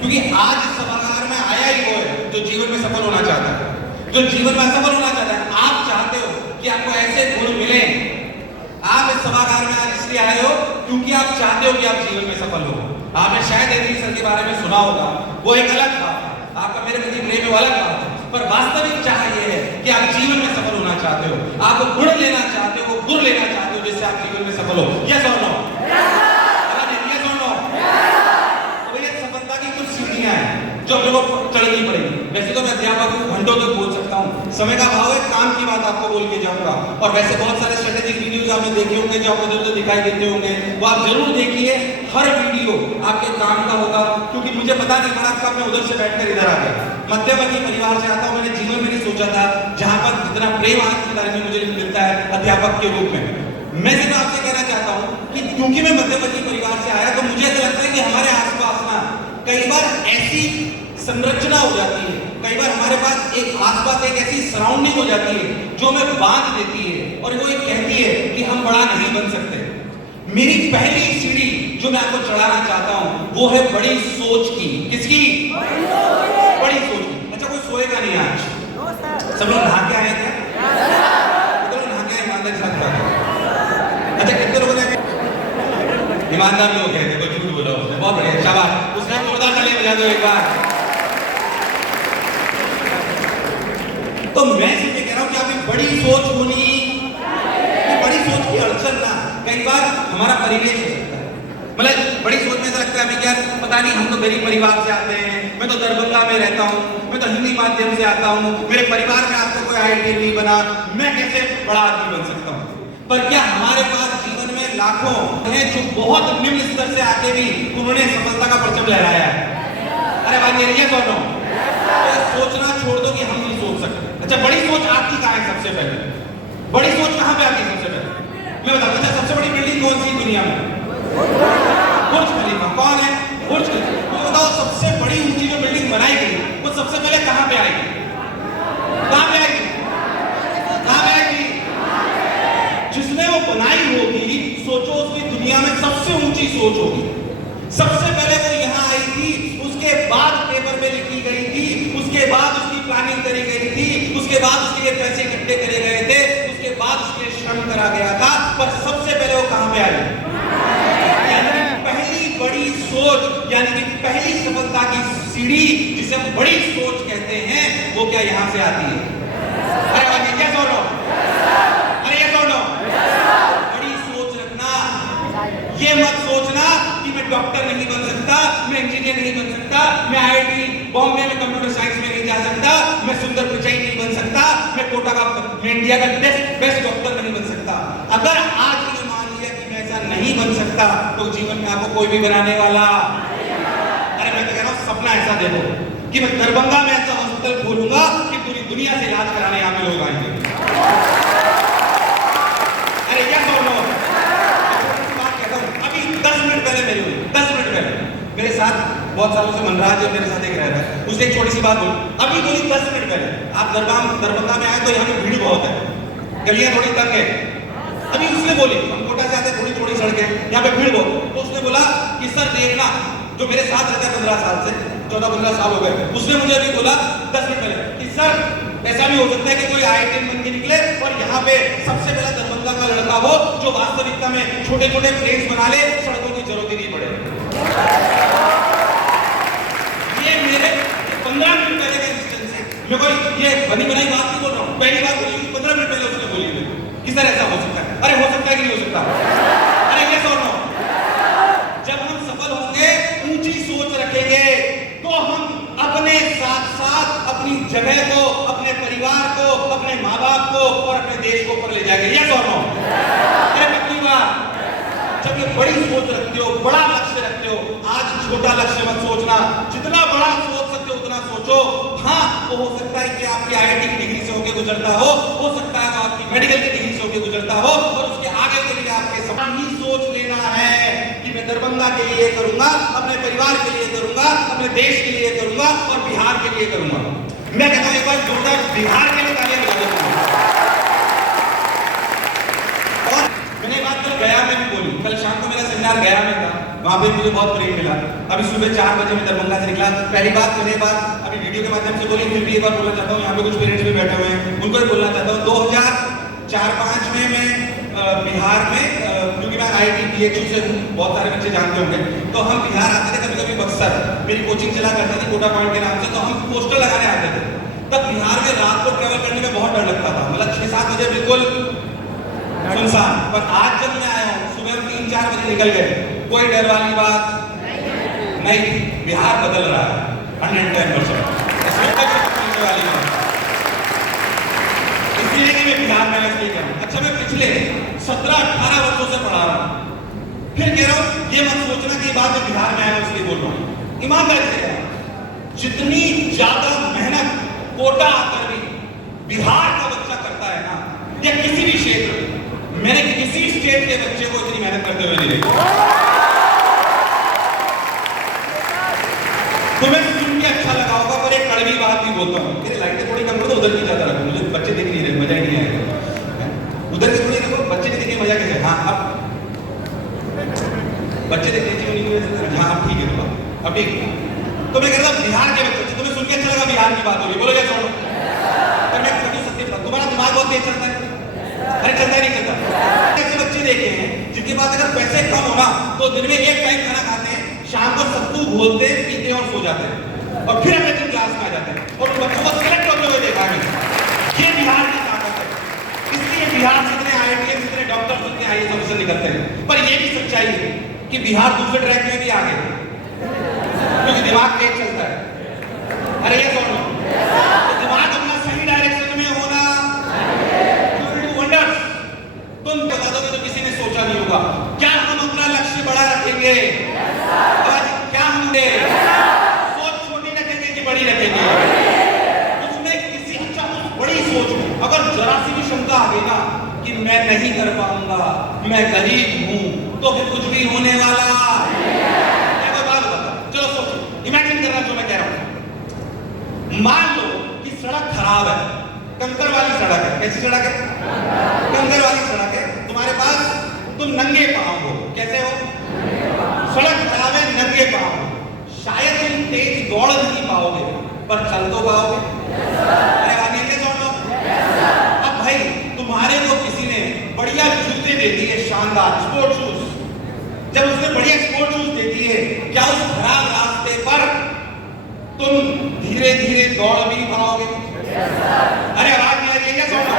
क्योंकि आज इस सभागार में आया ही वो है जो जीवन में सफल होना चाहता है, जो जीवन में असफल होना चाहता है। आप चाहते हो कि आपको ऐसे गुण मिले। आप इस सभागार में आज इसलिए आए हो क्योंकि आप चाहते हो कि आप जीवन में सफल हो। आपने शायद एडली सर के बारे में सुना होगा, वो एक अलग बात है, आपका मेरे प्रति प्रेम वो अलग बात है, पर वास्तविक चाह ये है कि आप जीवन में सफल होना चाहते हो, आप गुण लेना चाहते हो, वो गुण लेना चाहते हो जिससे आप जीवन में सफल हो। यस और नो? यस और नो? तो ये सफलता की कुछ सीढ़ियां हैं जो अपने को चढ़नी पड़ेगी। वैसे तो मैं अध्यापक हूँ, घंटों तक बोल सकता हूँ, समय का अभाव है, काम की बात आपको बोल के जाऊंगा। और वैसे बहुत सारे स्ट्रेटेजिक वीडियोस आपने देखे होंगे जो आपको इधर दिखाई देते होंगे, वो आप जरूर देखिए। हर वीडियो आपके काम का होगा, क्योंकि मुझे पता नहीं पड़ा कब मैं उधर से बैठकर इधर आ गया। मध्यवर्गीय परिवार से आता हूँ, मैंने जीवन में नहीं सोचा था जहां पर इतना प्रेम आज के बारे में मुझे मिलता है अध्यापक के रूप में। मैं सिर्फ आपसे कहना चाहता हूँ कि क्योंकि मैं मध्यवर्गीय परिवार से आया, तो मुझे ऐसा लगता है कि हमारे आसपास ना कई बार ऐसी संरचना हो जाती है, कई बार हमारे पास एक आसपास एक ऐसी सराउंडिंग हो जाती है जो हमें बांध देती है और वो ये कहती है कि हम बड़ा नहीं बन सकते। मेरी पहली सीढ़ी जो मैं आपको चढ़ाना चाहता हूं वो है बड़ी सोच की। किसकी? बड़ी सोच की। अच्छा, कोई सोएगा नहीं आज? सब लोग नहा के आए थे? कितने लोग नहा के आए ईमानदारी से साथ? अच्छा, कितने लोगों ने ईमानदार लोग हैं? कोई झूठ बोला उसने? बहुत बढ़िया, शाबाश। उसने जोरदार ताली बजा दो एक बार। तो मैं सिर्फ ये कह रहा हूं कि आपकी बड़ी सोच होनी, बड़ी सोच की अड़चन ना कई बार हमारा परिवेश हो सकता है। मतलब बड़ी सोच में ऐसा लगता है हमें क्या, पता नहीं, हम तो गरीब परिवार से आते हैं, मैं तो दरभंगा में रहता हूँ, मैं तो हिंदी माध्यम से आता हूँ, मेरे परिवार में आज तक कोई IIT नहीं बना, मैं कैसे बड़ा आदमी बन सकता हूँ? पर क्या हमारे पास जीवन में लाखों हैं जो बहुत निम्न स्तर से आके भी उन्होंने सफलता का परचम लहराया है? अरे भाई मेरी ये सुनो, सोचना छोड़ दो कि हम नहीं सोच सकते। अच्छा, बड़ी सोच आपकी कहाँ है? सबसे पहले बड़ी सोच कहाँ पे आती है? सबसे पहले मैं बताता हूं। अच्छा, सबसे बड़ी बिल्डिंग कौन सी दुनिया में? बुर्ज खलीफा। कौन है? बुर्ज खलीफा। तो बताओ, सबसे बड़ी ऊंची जो बिल्डिंग बनाई गई वो सबसे पहले कहाँ पे आएगी? कहाँ पे आएगी? कहाँ पे आएगी? जिसने वो बनाई होगी, सोचो उसकी दुनिया में सबसे ऊंची सोच होगी। सबसे पहले वो यहाँ आई थी, उसके बाद पेपर में लिखी गई थी, उसके बाद उसकी प्लानिंग करी गई थी, उसके बाद उसके लिए पैसे इकट्ठे करे गए थे, उसके बाद उसके लिए श्रम करा गया था, पर सबसे पहले वो कहां पे आई? यानी पहली बड़ी सोच, यानी कि पहली सफलता की सीढ़ी जिसे हम बड़ी सोच कहते हैं, वो क्या यहां से आती है? अरे बाकी क्या सोच रहा? अरे ये सोच लो, बड़ी सोच रखना। ये मत सोचना कि मैं डॉक्टर नहीं बन सकता, मैं इंजीनियर नहीं बन सकता, मैं IIT बॉम्बे में कंप्यूटर साइंस में नहीं जा सकता, मैं सुंदर पिचाई नहीं बन सकता, मैं कोटा का, मैं इंडिया का बेस्ट डॉक्टर नहीं बन सकता। अगर आज ये मान लिया कि मैं ऐसा नहीं बन सकता, तो जीवन में आपको कोई भी बनाने वाला। अरे मैं तो कह रहा हूं, सपना ऐसा देखो कि मैं दरभंगा में ऐसा हॉस्पिटल खोलूंगा कि पूरी दुनिया से इलाज कराने यहाँ पे लोग आएंगे। अरे क्या बोलो, अभी 10 मिनट पहले मेरे साथ बहुत सालों से मनराज मेरे साथ एक रह रहा है, उसने एक छोटी सी बात बोली, अभी बोली 10 मिनट पहले। आप दरभंगा में आए तो यहाँ पे भीड़ बहुत है, गलियां थोड़ी तंग है। अभी उसने बोली, हम कोटा से आते, थोड़ी थोड़ी सड़कें, यहाँ पे भीड़ बहुत। तो उसने बोला कि सर देखना, जो मेरे साथ रहता है 15 साल से, 14-15 साल हो गए, उसने मुझे अभी बोला 10 मिनट पहले कि सर ऐसा भी हो सकता है कि कोई IIT बन के निकले और यहाँ पे सबसे पहला दरभंगा का लड़का हो जो वास्तविकता में छोटे छोटे प्लेन्स बना ले, सड़कों की जरूरत ही नहीं पड़े। ये मेरे 15 मिनट पहले का इंसिडेंस है। मैं कोई ये बनी बनाई बात नहीं बोल रहा हूँ, पहली बात बोली 15 मिनट पहले उसने बोली कि सर ऐसा हो सकता है। अरे हो सकता है कि नहीं हो सकता? अरे ये सुनो, जब हम सफल होंगे, ऊंची सोच रखेंगे, तो हम अपने साथ साथ अपनी जगह को, अपने परिवार को, अपने माँ बाप को और अपने देश को ऊपर ले जाएंगे। ये सुनो, अरे पक्की बात। जब ये बड़ी सोच रखते हो, बड़ा लक्ष्य रखते हो, आज छोटा लक्ष्य मत सोचना, जितना बड़ा सोच सकते हो उतना सोचो। हाँ, वो हो सकता है कि आपकी IIT की डिग्री से होकर गुजरता हो सकता है आपकी मेडिकल की डिग्री से होकर गुजरता हो, और उसके आगे के लिए आपके सपना ही सोच लेना है कि मैं दरभंगा के लिए करूंगा, अपने परिवार के लिए करूंगा, अपने देश के लिए करूंगा और बिहार के लिए करूंगा। मैं कहता हूं एक बार जोरदार बिहार के लिए तालियां बजा दो। और मैंने बात कल गया में भी बोली, कल शाम को मेरा सेमिनार गया में था, वहाँ पे मुझे बहुत प्रेम मिला। अभी सुबह 4 बजे मैं दरभंगा से निकला, पहली बात अभी वीडियो के माध्यम से बोली, फिर भी एक बार बोलना चाहता हूँ, यहाँ पे कुछ पेरेंट्स भी बैठे हुए हैं, उनको भी बोलना चाहता हूँ। 2004-5 में मैं बिहार में, क्योंकि मैं IIT BHU से हूँ, बहुत सारे बच्चे जानते होंगे, तो हम बिहार आते थे कभी कभी बक्सर, मेरी कोचिंग चला करती थी कोटा पॉइंट के नाम से, तो हम पोस्टर लगाने आते थे। तब बिहार में रात को ट्रेवल करने में बहुत डर लगता था, मतलब 6-7 बजे बिल्कुल सुनसान। पर आज जब मैं आया हूँ, सुबह हम 3-4 बजे निकल गए, कोई डर वाली बात नहीं। बिहार बदल रहा है 110%, इसमें कोई शक करने वाली बात। इसलिए कि मैं बिहार में इसलिए कह रहा हूँ। अच्छा, मैं पिछले 17-18 वर्षों से पढ़ा रहा हूँ, फिर कह रहा हूँ ये मत सोचना कि बात में बिहार में आया हूँ इसलिए बोल रहा हूँ। ईमानदारी से कह रहा हूँ, जितनी ज्यादा मेहनत कोटा आकर भी बिहार का बच्चा करता है ना, या किसी भी क्षेत्र में, मैंने किसी स्टेट के बच्चे को इतनी मेहनत करते हुए नहीं देखा। तुम्हें सुन के अच्छा लगा होगा, पर एक कड़वी बात भी बोलता हूँ। मेरी लाइटें थोड़ी कम करो, उधर की ज्यादा रखो, मुझे बच्चे दिख नहीं रहे, मजा ही नहीं आएगा। उधर की थोड़ी रखो, बच्चे नहीं दिखे, मजा कैसे? हाँ, अब बच्चे दिख रहे थे, हाँ अब ठीक है, अब ठीक। तो मैं कहता हूँ बिहार के बच्चे, तुम्हें सुन के अच्छा लगा, बिहार की बात हो रही, बोलो क्या छोड़ो। पर मैं कहती हूँ सत्य, तुम्हारा दिमाग बहुत तेज चलता है। अरे चलता ही नहीं चलता। ऐसे बच्चे देखे हैं जिनके पास अगर पैसे कम हो ना, तो दिन में एक टाइम खाना खाते हैं, शाम को सत्तू घोलते पीते हैं और सो जाते हैं, और फिर अगले दिन क्लास में आ जाते हैं, और उन बच्चों को सेलेक्ट होते हुए देखा है। ये बिहार की ताकत है। इसलिए बिहार से इतने IITians, इतने डॉक्टर, इतने IAS ऑफिसर निकलते हैं। पर ये भी सच्चाई है कि बिहार दूसरे ट्रैक में भी आ गए, क्योंकि दिमाग तेज चलता है। अरे ये सुनो, तो दिमाग अपना सही डायरेक्शन में होना, तुम बता दोगे तो किसी ने सोचा नहीं होगा। क्या हम अपना लक्ष्य बड़ा रखेंगे? क्या हम सोच छोटी रखेंगे कि बड़ी रखेंगे? उसमें किसी अच्छा बड़ी सोच, अगर जरा सी भी शंका आ गई ना कि मैं नहीं कर पाऊंगा, मैं गरीब हूं, तो फिर कुछ भी होने वाला मैं कोई बात बता। चलो सोचो, इमेजिन करना जो मैं कह रहा हूं। मान लो कि सड़क खराब है, कंकर वाली सड़क है। कैसी सड़क है? कंकर वाली सड़क है। तुम्हारे पास, तुम नंगे पांव हो। कैसे हो? सड़क खराब है, नंगे पांव हो। शायद तुम तेज दौड़ नहीं पाओगे, पर चल तो पाओगे। अरे आगे क्या दौड़ लो। अब भाई तुम्हारे को किसी ने बढ़िया जूते दे दिए, शानदार स्पोर्ट शूज। जब उसने बढ़िया स्पोर्ट शूज दे दिए, क्या उस खराब रास्ते पर तुम धीरे धीरे दौड़ भी पाओगे? अरे आवाज नहीं आ रही है क्या? सोचो,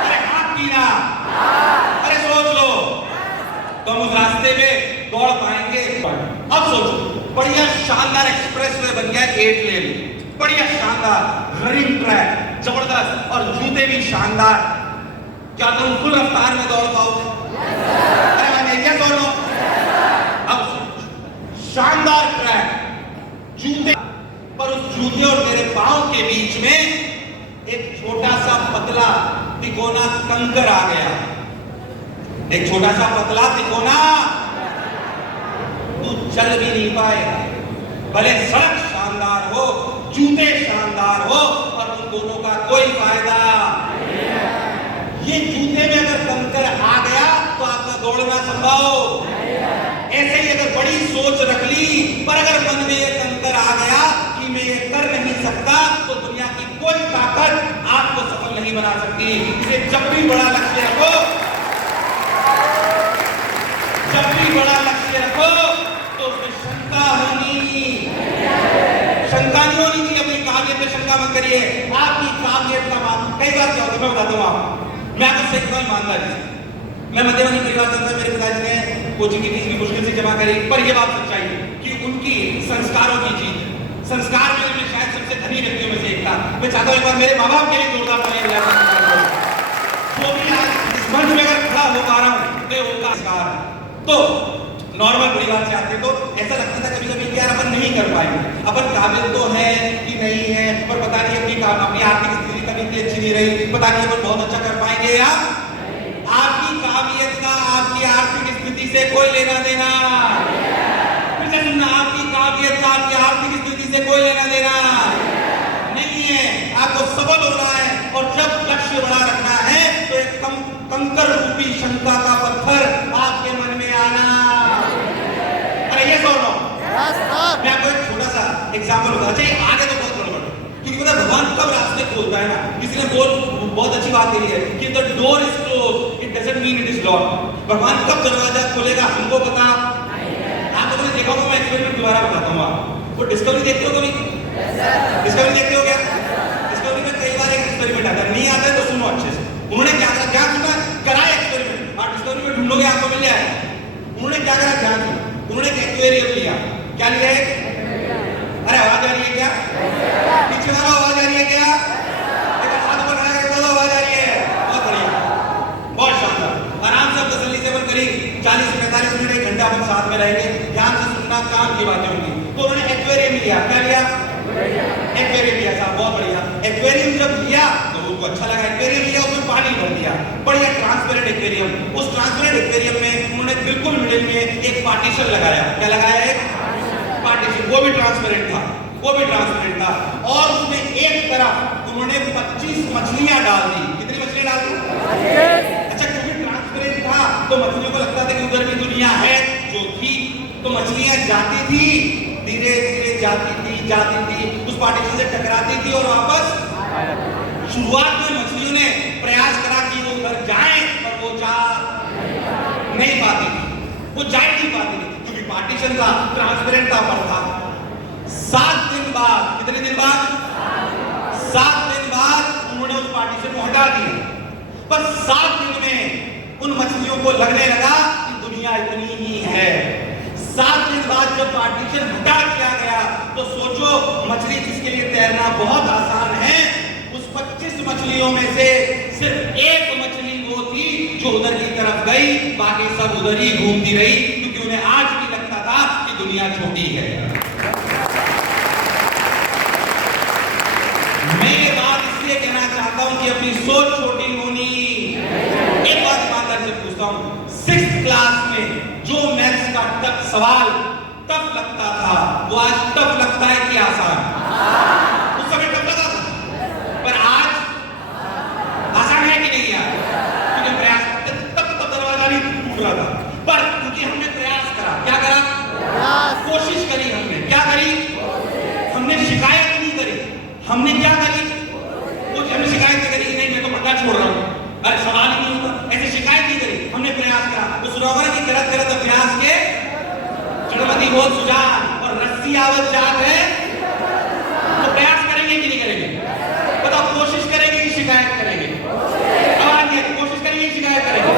अरे हाथ पीना, अरे सोच लो, तो हम उस रास्ते में दौड़ पाएंगे? अब सोचो, बढ़िया शानदार एक्सप्रेस वे बन गया 8 लेन, बढ़िया शानदार रनिंग ट्रैक, जबरदस्त, और जूते भी शानदार। क्या तुम फुल रफ्तार में दौड़ पाओगे? अरे मैंने क्या दौड़ो। अब शानदार ट्रैक, जूते, पर उस जूते और तेरे पांव के बीच में एक छोटा सा पतला तिकोना कंकर आ गया। एक छोटा सा पतला तिकोना, तू चल भी नहीं पाएगा। भले सड़क शानदार हो, जूते शानदार हो, और उन दोनों का कोई फायदा। ये जूते में अगर कंकर आ गया तो आपका दौड़ना संभव। ऐसे ही अगर बड़ी सोच रख ली, पर अगर मन में ये कंकर आ गया कि मैं ये कर नहीं सकता, तो दुनिया की कोई ताकत आपको सफल नहीं बना सकती। इसे जब भी बड़ा लक्ष्य रखो, जब भी बड़ा लक्ष्य रखो, तो उसमें शंका होनी, शंका नहीं होनी चाहिए। अपनी काबिलियत में शंका मत करिए। आपकी काबिलियत का मान, कई बार क्या होता है मैं बताता हूँ आपको। मैं आपको सही कहूँ ईमानदारी से, मैं मध्यवर्ती परिवार से था। मेरे पिताजी ने कोचिंग की फीस भी मुश्किल से जमा करी, पर यह बात सच्चाई है कि उनकी संस्कारों की जीत, संस्कार में मैं शायद सबसे धनी व्यक्तियों में से एक था। मैं चाहता हूँ एक बार मेरे माँ बाप के लिए जोरदार तालियां बजाएं। जो भी आज इस मंच में अगर खड़ा हो पा रहा हूँ, तो उनका संस्कार है। तो नॉर्मल परिवार से आते तो ऐसा लगता था कभी कभी कि यार अपन नहीं कर पाएंगे, अपन काबिल तो है कि नहीं है, पर पता नहीं अपनी आर्थिक स्थिति कभी इतनी अच्छी नहीं रही, पता नहीं अपन बहुत अच्छा कर पाएंगे। या आपकी काबिलियत का आपकी आर्थिक स्थिति से कोई लेना देना, फिर से सुनना, आपकी काबिलियत का आपकी आर्थिक स्थिति से कोई लेना देना नहीं है। आपको सबल होना है, और जब लक्ष्य बड़ा रखना है तो एक कंकर रूपी शंका का पत्थर आपके मन में आना। यस और नो? मैं आपको एक छोटा सा एग्जांपल बता, चाहिए आगे तो बहुत गड़बड़, क्योंकि पता है भगवान कब रास्ते खोलता है ना, किसी ने बहुत अच्छी बात कही है कि the door is close it doesn't mean it is locked. भगवान कब दरवाजा खोलेगा हमको पता। आप लोगों ने देखा होगा, मैं एक्सपेरिमेंट दोबारा बताता हूँ आपको। वो डिस्कवरी देखते हो कभी? डिस्कवरी देखते हो क्या? डिस्कवरी में कई बार एक एक्सपेरिमेंट आता है, नहीं आता है तो सुनो अच्छे से। उन्होंने क्या करा, ध्यान सुना, कराया एक्सपेरिमेंट, और डिस्कवरी में ढूंढोगे आपको मिल जाएगा। उन्होंने क्या करा, ध्यान सुनो, उन्होंने एक एक्वेरियम लिया। क्या लिया? अरे आवाज आ रही है क्या? पीछे वाला आवाज आ रही है क्या? एक हाथ ऊपर खड़ा करके बोलो आवाज आ रही है। बहुत बढ़िया, बहुत शानदार। आराम से तसल्ली से अपन करेंगे, 40 से 45 मिनट 1 घंटा अपन साथ में रहेंगे, ध्यान से सुनना, काम की बातें होंगी। तो उन्होंने एक्वेरियम लिया। क्या लिया? एक्वेरियम लिया साहब, बहुत बढ़िया। एक्वेरियम जब लिया तो उनको अच्छा लगा, एक्वेरियम लिया, उसमें पानी भर दिया, बढ़िया ट्रांसपेरेंट एक्वेरियम। उस ट्रांसपेरेंट एक्वेरियम में उन्होंने बिल्कुल मिडिल में एक पार्टीशन लगाया। क्या लगाया? एक पार्टीशन, वो भी ट्रांसपेरेंट था, वो भी ट्रांसपेरेंट था, और उसमें एक तरफ उन्होंने 25 मछलियां डाल दी। कितनी मछलियां डाल दी? अच्छा, क्योंकि ट्रांसपेरेंट था तो मछलियों को लगता था कि उधर भी दुनिया है, जो थी। तो मछलियां जाती थी, धीरे धीरे जाती थी, उस पार्टीशन से टकराती थी और वापस। शुरुआत में मछलियों ने प्रयास करा कि वो उधर जाए, पर वो जा नहीं पाती थी, वो जा नहीं पाती थी, क्योंकि पार्टीशन था, ट्रांसपेरेंट था, पर था। 7 दिन बाद, कितने दिन बाद? 7 दिन बाद उन्होंने उस पार्टीशन को हटा दिया। पर 7 दिन में उन मछलियों को लगने लगा कि दुनिया इतनी ही है। 7 दिन बाद जब पार्टीशन हटा दिया गया तो सोचो, मछली जिसके लिए तैरना बहुत आसान है, उस 25 मछलियों में से सिर्फ एक मछली वो थी जो उधर की तरफ गई, बाकी सब उधर ही घूमती रही, क्योंकि उन्हें आज भी लगता था कि दुनिया छोटी है। मैं ये बात इसलिए कहना चाहता हूं कि अपनी सोच छोटी होनी। एक बात ईमानदारी से पूछता हूं, 6th क्लास में जो मैथ्स का टफ सवाल टफ लगता था, वो आज टफ लगता है कि आसान? उस समय टफ लगा था, पर आज आसान है कि नहीं यार? क्योंकि प्रयास, तब दरवाजा नहीं टूट रहा था, पर क्योंकि हमने प्रयास करा। क्या करा? कोशिश करी। हमने क्या करी? हमने शिकायत नहीं करी। हमने क्या करी? हमने शिकायत नहीं करी, नहीं मैं तो पढ़ना छोड़ रहा हूं, अरे सवाल ही नहीं होता, ऐसे शिकायत नहीं करी। हमने प्रयास करा। तो सुना होगा कि करत करत अभ्यास के जड़मति होत सुजान, और रस्सी आवत जात है। तो प्रयास करेंगे कि नहीं करेंगे? बताओ, कोशिश करेंगे कि शिकायत करेंगे? कोशिश करेंगे कि शिकायत करेंगे?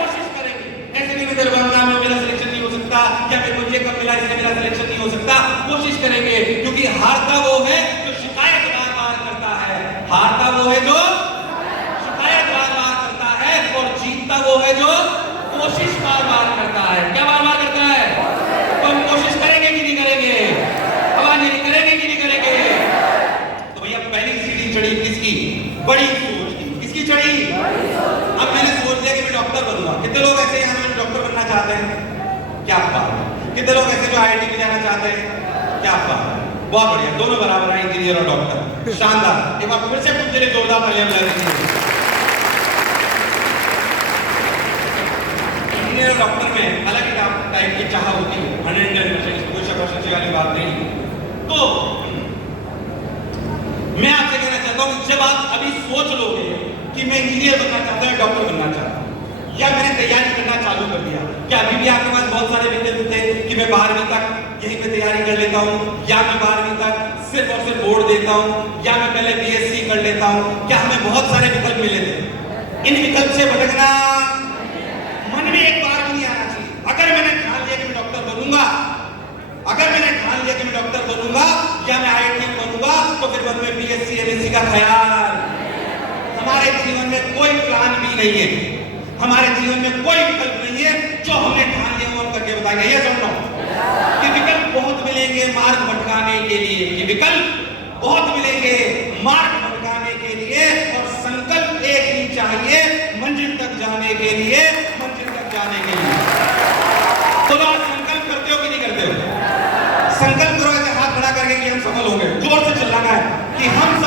कोशिश करेंगे। ऐसे नहीं मैं दरभंगा में मेरा सिलेक्शन नहीं हो सकता, या मेरे को ये कब मिला इससे मेरा सिलेक्शन नहीं हो सकता। कोशिश करेंगे, क्योंकि हारता वो है जो शिकायत बार बार करता है, हारता वो है जो शिकायत बार बार करता है, और जीतता वो है जो कोशिश बार बार करता है। क्या बार बार करता है? तो हम कोशिश करेंगे कि नहीं करेंगे? आवाज नहीं करेंगे कि नहीं करेंगे? तो भैया पहली सीढ़ी चढ़ी किसकी? बड़ी सोच की। किसकी चढ़ी? अब मैंने सोच लिया कि मैं डॉक्टर बनूंगा। कितने लोग ऐसे यहाँ में डॉक्टर बनना चाहते हैं? क्या बात। कितने लोग ऐसे जो IIT में जाना चाहते हैं? क्या बात। बहुत बढ़िया, दोनों बराबर है, इंजीनियर और डॉक्टर। शानदार। एक बार फिर से कुछ देर जोरदार तालियां बजा दीजिए। इंजीनियर और डॉक्टर में अलग ही टाइप की चाह होती है, 110%, कोई शक वाली बात नहीं। तो मैं आपसे कहना चाहता हूं, जब आप अभी सोच लोगे कि मैं इंजीनियर बनना चाहता हूं, डॉक्टर बनना चाहता हूं, या मैंने तैयारी करना चालू कर दिया, क्या अभी भी आपके पास बहुत सारे विकल्प थे कि मैं 12वीं तक यहीं पे तैयारी कर लेता हूं, या मैं 12वीं तक सिर्फ और सिर्फ बोर्ड देता हूं, या मैं पहले BSc कर लेता हूं? क्या हमें बहुत सारे विकल्प मिले थे? इन विकल्प से भटकना मन में एक बार भी नहीं आना चाहिए। अगर मैंने ठान लिया कि मैं डॉक्टर बनूंगा, अगर मैंने ठान लिया कि मैं डॉक्टर बनूंगा या मैं IIT बनूंगा, तो फिर मन में BSc MSc का ख्याल। हमारे जीवन में कोई प्लान भी नहीं है, हमारे जीवन में कोई विकल्प नहीं है। जो हमने ठान लिया वो हम करके बताएंगे। ये सुनो कि विकल्प बहुत मिलेंगे मार्ग भटकाने के लिए, कि विकल्प बहुत मिलेंगे मार्ग भटकाने के लिए, और संकल्प एक ही चाहिए मंजिल तक जाने के लिए, मंजिल तक जाने के लिए। तो आप संकल्प करते हो कि नहीं करते हो? संकल्प करो ऐसे हाथ खड़ा करके कि हम सफल होंगे। जोर से चिल्लाना है कि हम